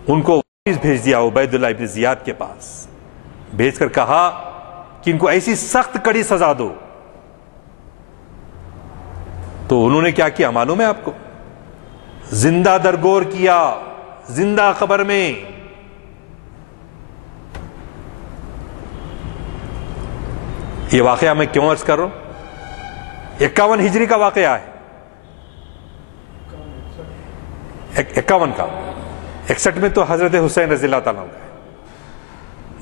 ان کو واپس بھیج دیا عبید اللہ ابن زیاد کے پاس، بھیج کر کہا کہ ان کو ایسی سخت کڑی سزا دو۔ تو انہوں نے کیا کیا معلوم ہے آپ کو؟ زندہ درگور کیا، زندہ قبر میں۔ یہ واقعہ میں کیوں عرض کر رہا ہوں؟ 51 ہجری کا واقعہ ہے، 51 کا، 61 میں تو حضرت حسین رضی اللہ تعالیٰ عنہ کا،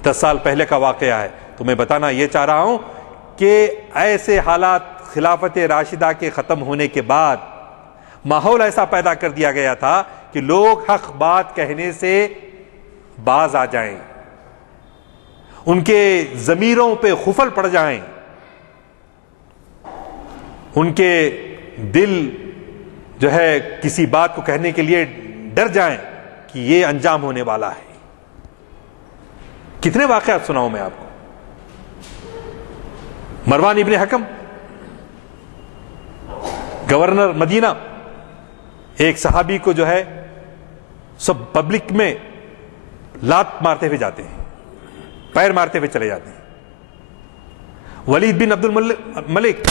10 سال پہلے کا واقعہ ہے۔ تو میں بتانا یہ چاہ رہا ہوں کہ ایسے حالات خلافت راشدہ کے ختم ہونے کے بعد ماحول ایسا پیدا کر دیا گیا تھا کہ لوگ حق بات کہنے سے باز آ جائیں، ان کے ضمیروں پہ خفل پڑ جائیں، ان کے دل جو ہے کسی بات کو کہنے کے لیے ڈر جائیں کہ یہ انجام ہونے والا ہے۔ کتنے واقعات سناؤں میں آپ کو۔ مروان ابن حکم گورنر مدینہ ایک صحابی کو جو ہے سب پبلک میں لات مارتے ہوئے جاتے ہیں، پیر مارتے ہوئے چلے جاتے ہیں۔ ولید بن عبد الملک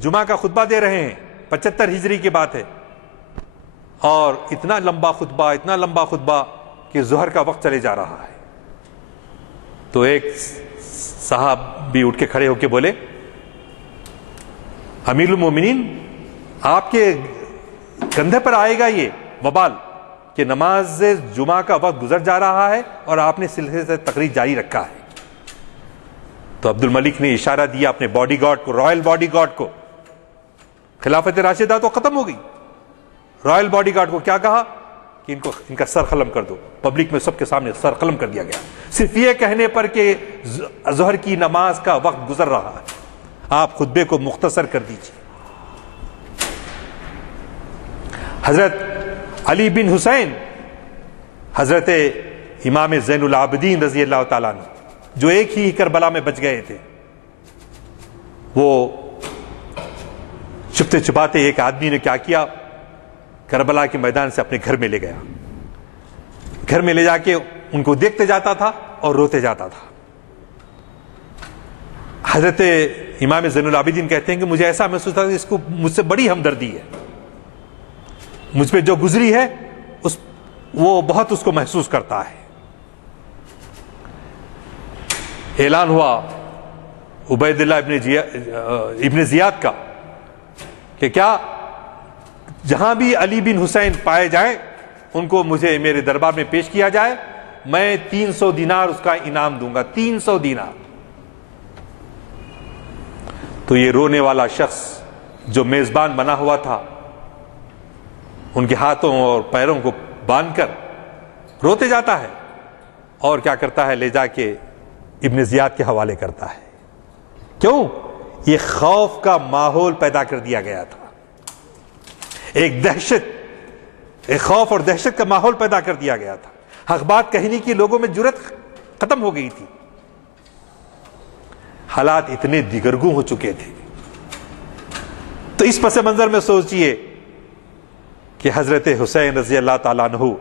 جمعہ کا خطبہ دے رہے ہیں، 75 ہجری کی بات ہے، اور اتنا لمبا خطبہ کہ ظہر کا وقت چلے جا رہا ہے۔ تو ایک صحابی اٹھ کے کھڑے ہو کے بولے، امیر المومنین آپ کے کندھے پر آئے گا یہ وبال کہ نماز جمعہ کا وقت گزر جا رہا ہے اور آپ نے سلسلے سے تقریر جاری رکھا ہے۔ تو عبد الملک نے اشارہ دیا اپنے باڈی گارڈ کو، رائل باڈی گارڈ کو۔ خلافت راشدہ تو ختم ہو گئی، رائل باڈی گارڈ کو کیا کہا کہ ان کا سر قلم کر دو۔ پبلک میں سب کے سامنے سر قلم کر دیا گیا، صرف یہ کہنے پر کہ ظہر کی نماز کا وقت گزر رہا ہے، آپ خطبے کو مختصر کر دیجیے۔ حضرت علی بن حسین، حضرت امام زین العابدین رضی اللہ تعالیٰ عنہ، جو ایک ہی کربلا میں بچ گئے تھے، وہ چھپتے چھپاتے ایک آدمی نے کیا کیا، کربلا کے میدان سے اپنے گھر میں لے گیا، گھر میں لے جا کے ان کو دیکھتے جاتا تھا اور روتے جاتا تھا۔ حضرت امام زین العابدین کہتے ہیں کہ مجھے ایسا محسوس تھا کہ اس کو مجھ سے بڑی ہمدردی ہے، مجھ پہ جو گزری ہے وہ بہت اس کو محسوس کرتا ہے۔ اعلان ہوا عبید اللہ ابن زیاد کا کہ کیا جہاں بھی علی بن حسین پائے جائیں ان کو مجھے میرے دربار میں پیش کیا جائے، میں 300 دینار اس کا انعام دوں گا، 300 دینار۔ تو یہ رونے والا شخص جو میزبان بنا ہوا تھا، ان کے ہاتھوں اور پیروں کو باندھ کر روتے جاتا ہے، اور کیا کرتا ہے، لے جا کے ابن زیاد کے حوالے کرتا ہے۔ کیوں؟ یہ خوف کا ماحول پیدا کر دیا گیا تھا، ایک خوف اور دہشت کا ماحول پیدا کر دیا گیا تھا۔ حق بات کہنے کی لوگوں میں جرت ختم ہو گئی تھی، حالات اتنے دیگرگوں ہو چکے تھے۔ تو اس پس منظر میں سوچئے کہ حضرت حسین رضی اللہ تعالیٰ عنہ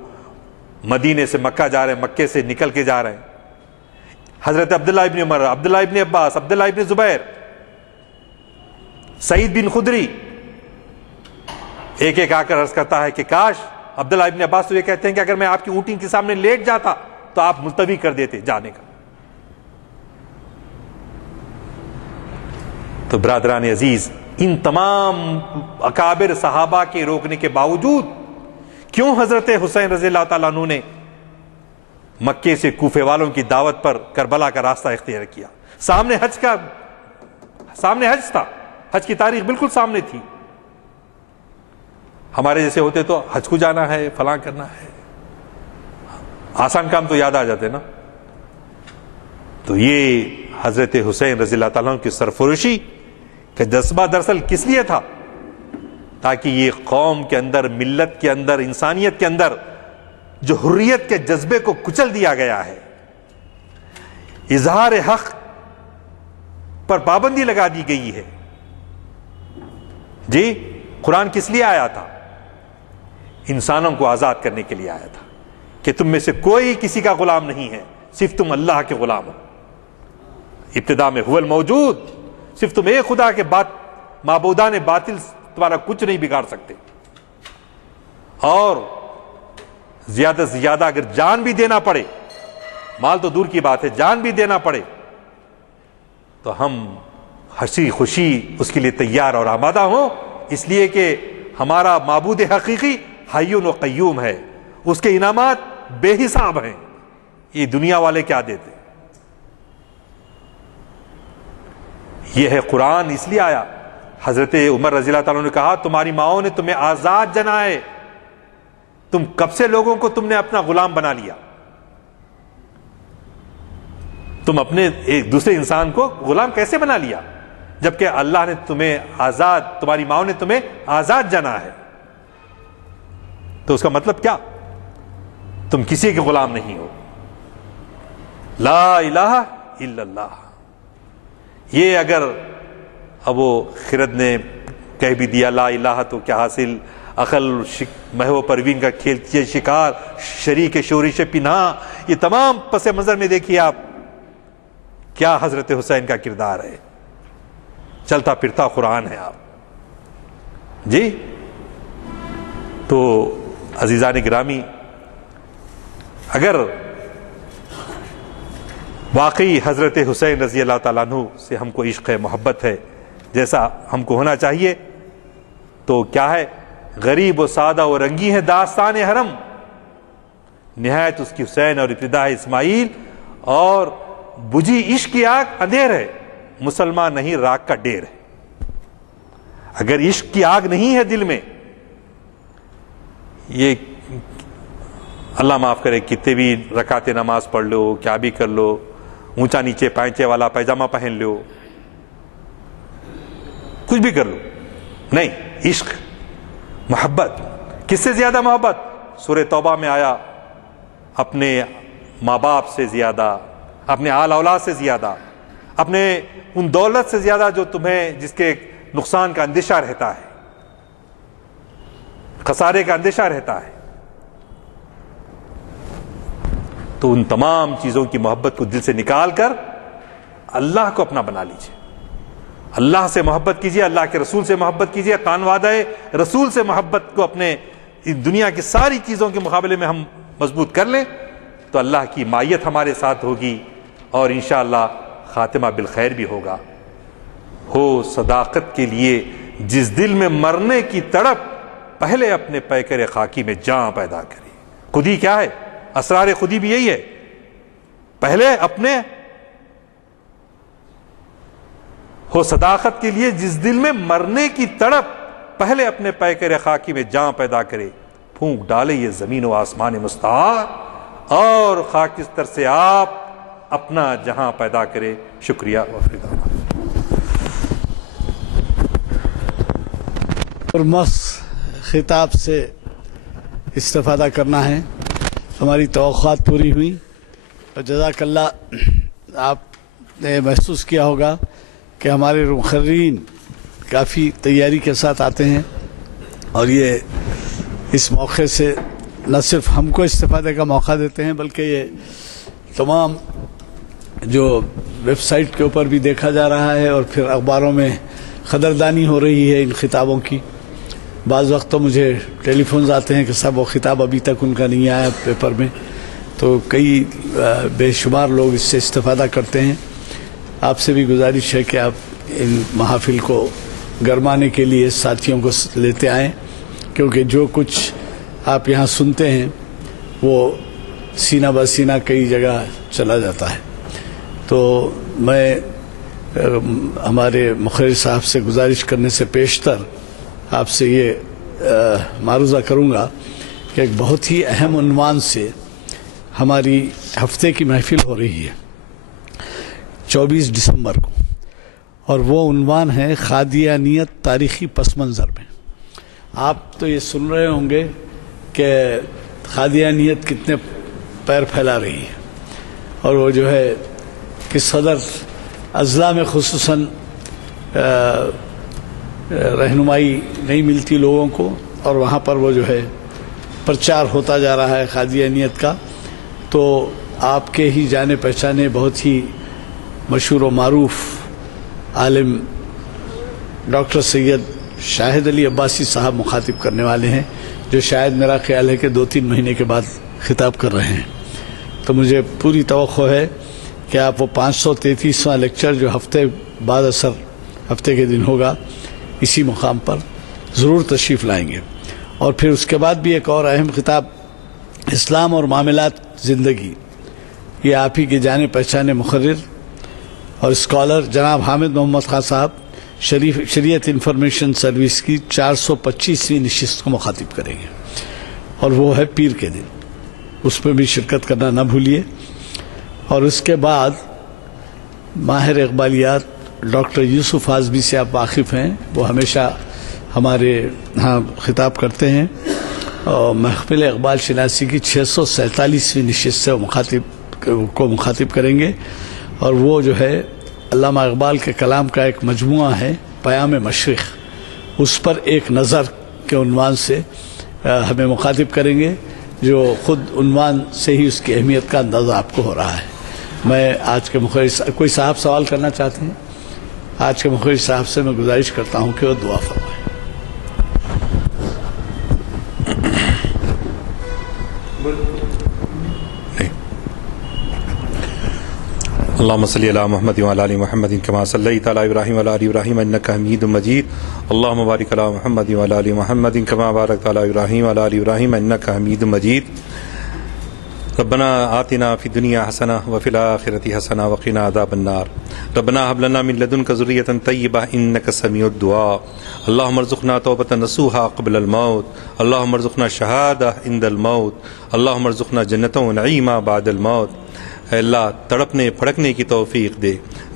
مدینے سے مکہ جا رہے ہیں، مکے سے نکل کے جا رہے ہیں۔ حضرت عبداللہ ابن عمر، عبداللہ ابن عباس، عبداللہ ابن زبیر، سعید بن خدری، ایک ایک آ کر عرض کرتا ہے کہ کاش، عبداللہ ابن عباس تو یہ کہتے ہیں کہ اگر میں آپ کی اونٹی کے سامنے لیٹ جاتا تو آپ ملتوی کر دیتے جانے کا۔ تو برادران عزیز، ان تمام اکابر صحابہ کے روکنے کے باوجود کیوں حضرت حسین رضی اللہ تعالیٰ عنہ نے مکے سے کوفے والوں کی دعوت پر کربلا کا راستہ اختیار کیا؟ سامنے حج تھا، حج کی تاریخ بالکل سامنے تھی۔ ہمارے جیسے ہوتے تو حج کو جانا ہے، فلاں کرنا ہے، آسان کام تو یاد آ جاتے نا۔ تو یہ حضرت حسین رضی اللہ تعالیٰ عنہ کی سرفروشی کا جذبہ دراصل کس لیے تھا؟ تاکہ یہ قوم کے اندر، ملت کے اندر، انسانیت کے اندر جو حریت کے جذبے کو کچل دیا گیا ہے، اظہار حق پر پابندی لگا دی گئی ہے۔ جی، قرآن کس لیے آیا تھا؟ انسانوں کو آزاد کرنے کے لیے آیا تھا کہ تم میں سے کوئی کسی کا غلام نہیں ہے، صرف تم اللہ کے غلام ہو۔ ابتدا میں هو الموجود، صرف تم ایک خدا کے معبودان باطل تمہارا کچھ نہیں بگاڑ سکتے، اور زیادہ سے زیادہ اگر جان بھی دینا پڑے، مال تو دور کی بات ہے، جان بھی دینا پڑے تو ہم ہنسی خوشی اس کے لیے تیار اور آمادہ ہوں، اس لیے کہ ہمارا معبود حقیقی حی و قیوم ہے، اس کے انعامات بے حساب ہیں، یہ دنیا والے کیا دیتے۔ یہ ہے قرآن، اس لیے آیا۔ حضرت عمر رضی اللہ تعالیٰ نے کہا تمہاری ماؤں نے تمہیں آزاد جنا ہے، تم کب سے لوگوں کو تم نے اپنا غلام بنا لیا؟ تم اپنے ایک دوسرے انسان کو غلام کیسے بنا لیا جبکہ اللہ نے تمہیں آزاد، تمہاری ماں نے تمہیں آزاد جانا ہے؟ تو اس کا مطلب کیا؟ تم کسی کے غلام نہیں ہو. لا الہ الا اللہ. یہ اگر ابو خرد نے کہہ بھی دیا لا الہ تو کیا حاصل، عقل محو پروین کا کھیل شکار، شریک شورش پنہا، یہ تمام پس منظر میں دیکھیے آپ کیا حضرت حسین کا کردار ہے. چلتا پھرتا قرآن ہے آپ جی. تو عزیزان گرامی، اگر واقعی حضرت حسین رضی اللہ تعالیٰ عنہ سے ہم کو عشق محبت ہے جیسا ہم کو ہونا چاہیے، تو کیا ہے، غریب و سادہ و رنگی ہے داستان حرم، نہایت اس کی حسین اور ابتدا ہے اسماعیل، اور بجھی عشق کی آگ اندھیر ہے، مسلمان نہیں راک کا ڈیر ہے. اگر عشق کی آگ نہیں ہے دل میں، یہ اللہ معاف کرے کتنے بھی رکعت نماز پڑھ لو، کیا بھی کر لو، اونچا نیچے پائنچے والا پیجامہ پہن لو، کچھ بھی کر لو، نہیں. عشق محبت، کس سے زیادہ محبت؟ سورہ توبہ میں آیا، اپنے ماں باپ سے زیادہ، اپنے آل اولاد سے زیادہ، اپنے ان دولت سے زیادہ جو تمہیں جس کے نقصان کا اندیشہ رہتا ہے، خسارے کا اندیشہ رہتا ہے. تو ان تمام چیزوں کی محبت کو دل سے نکال کر اللہ کو اپنا بنا لیجیے. اللہ سے محبت کیجیے، اللہ کے رسول سے محبت کیجیے. قان وعدہ رسول سے محبت کو اپنے دنیا کی ساری چیزوں کے مقابلے میں ہم مضبوط کر لیں تو اللہ کی مائیت ہمارے ساتھ ہوگی اور انشاءاللہ خاتمہ بالخیر بھی ہوگا. ہو صداقت کے لیے جس دل میں مرنے کی تڑپ، پہلے اپنے پیکر خاکی میں جان پیدا کرے. خودی کیا ہے؟ اسرار خودی بھی یہی ہے، پہلے اپنے ہو صداقت کے لیے جس دل میں مرنے کی تڑپ، پہلے اپنے پیکر خاکی میں جان پیدا کرے. پھونک ڈالے یہ زمین و آسمان مستعار، اور خاکستر سے آپ اپنا جہاں پیدا کرے. شکریہ. پرمس خطاب سے استفادہ کرنا ہے. ہماری توقعات پوری ہوئی اور جزاک اللہ. آپ نے محسوس کیا ہوگا کہ ہمارے مقررین کافی تیاری کے ساتھ آتے ہیں اور یہ اس موقع سے نہ صرف ہم کو استفادے کا موقع دیتے ہیں بلکہ یہ تمام جو ویب سائٹ کے اوپر بھی دیکھا جا رہا ہے اور پھر اخباروں میں قدردانی ہو رہی ہے ان خطابوں کی. بعض وقت تو مجھے ٹیلی فونز آتے ہیں کہ صاحب وہ خطاب ابھی تک ان کا نہیں آیا پیپر میں. تو کئی بے شمار لوگ اس سے استفادہ کرتے ہیں. آپ سے بھی گزارش ہے کہ آپ ان محافل کو گرمانے کے لیے ساتھیوں کو لیتے آئیں، کیونکہ جو کچھ آپ یہاں سنتے ہیں وہ سینہ بہ سینہ کئی جگہ چلا جاتا ہے. تو میں ہمارے مقرر صاحب سے گزارش کرنے سے پیشتر آپ سے یہ معروضہ کروں گا کہ ایک بہت ہی اہم عنوان سے ہماری ہفتے کی محفل ہو رہی ہے 24 دسمبر کو، اور وہ عنوان ہے قادیانیت تاریخی پس منظر میں. آپ تو یہ سن رہے ہوں گے کہ قادیانیت کتنے پیر پھیلا رہی ہے اور وہ جو ہے کہ صدر اضلاع میں خصوصاً رہنمائی نہیں ملتی لوگوں کو اور وہاں پر وہ جو ہے پرچار ہوتا جا رہا ہے قادیانیت کا. تو آپ کے ہی جانے پہچانے بہت ہی مشہور و معروف عالم ڈاکٹر سید شاہد علی عباسی صاحب مخاطب کرنے والے ہیں، جو شاید میرا خیال ہے کہ 2-3 مہینے کے بعد خطاب کر رہے ہیں. تو مجھے پوری توقع ہے کہ آپ وہ 533واں لیکچر جو ہفتے بعد اثر ہفتے کے دن ہوگا اسی مقام پر ضرور تشریف لائیں گے. اور پھر اس کے بعد بھی ایک اور اہم خطاب اسلام اور معاملات زندگی، یہ آپ ہی کے جانے پہچانے مقرر اور اسکالر جناب حامد محمد خان صاحب شریعت انفارمیشن سروس کی 425ویں نشست کو مخاطب کریں گے. اور وہ ہے پیر کے دن، اس میں بھی شرکت کرنا نہ بھولیے۔ اور اس کے بعد ماہر اقبالیات ڈاکٹر یوسف اعظمی سے آپ واقف ہیں، وہ ہمیشہ ہمارے ہاں خطاب کرتے ہیں، اور محفل اقبال شناسی کی 647ویں نشست سے وہ مخاطب کریں گے، اور وہ جو ہے علامہ اقبال کے کلام کا ایک مجموعہ ہے پیام مشرق، اس پر ایک نظر کے عنوان سے ہمیں مخاطب کریں گے، جو خود عنوان سے ہی اس کی اہمیت کا اندازہ آپ کو ہو رہا ہے۔ میں آج کے مخرج، کوئی صاحب سوال کرنا چاہتے ہیں؟ آج کے مخرج صاحب سے میں گزارش کرتا ہوں کہ وہ دعا فرمائیں۔ اللهم صل على محمد وعلى ال محمد كما صليت على ابراهيم وعلى ال ابراهيم انك حميد مجيد اللهم بارك على محمد وعلى ال محمد كما باركت على ابراهيم وعلى ال ابراهيم انك حميد مجيد ربنا آتنا في الدنيا حسنة وفي الآخرة حسنة وقنا عذاب النار ربنا هب لنا من لدنك ذرية طيبة إنك سميع الدعاء اللهم ارزقنا توبة نصوحا قبل الموت اللهم ارزقنا شهادة عند الموت اللهم ارزقنا جنة ونعيما بعد الموت۔ اے اللہ تڑپنے پھڑکنے کی توفیق دے،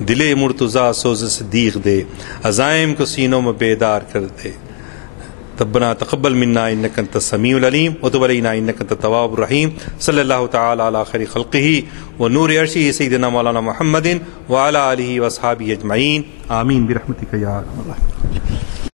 دل مرتضیٰ سوز صدیق دے، عزائم کو سینوں میں بیدار کر دے۔ ربنا تقبل منا انك انت السميع العليم وتب علينا انك انت التواب الرحيم صلی اللہ تعالی علی خیر خلقہ ونور عرشہ سیدنا مولانا محمد وعلى آلہ واصحابہ اجمعین آمین برحمتک یا ارحم الراحمین۔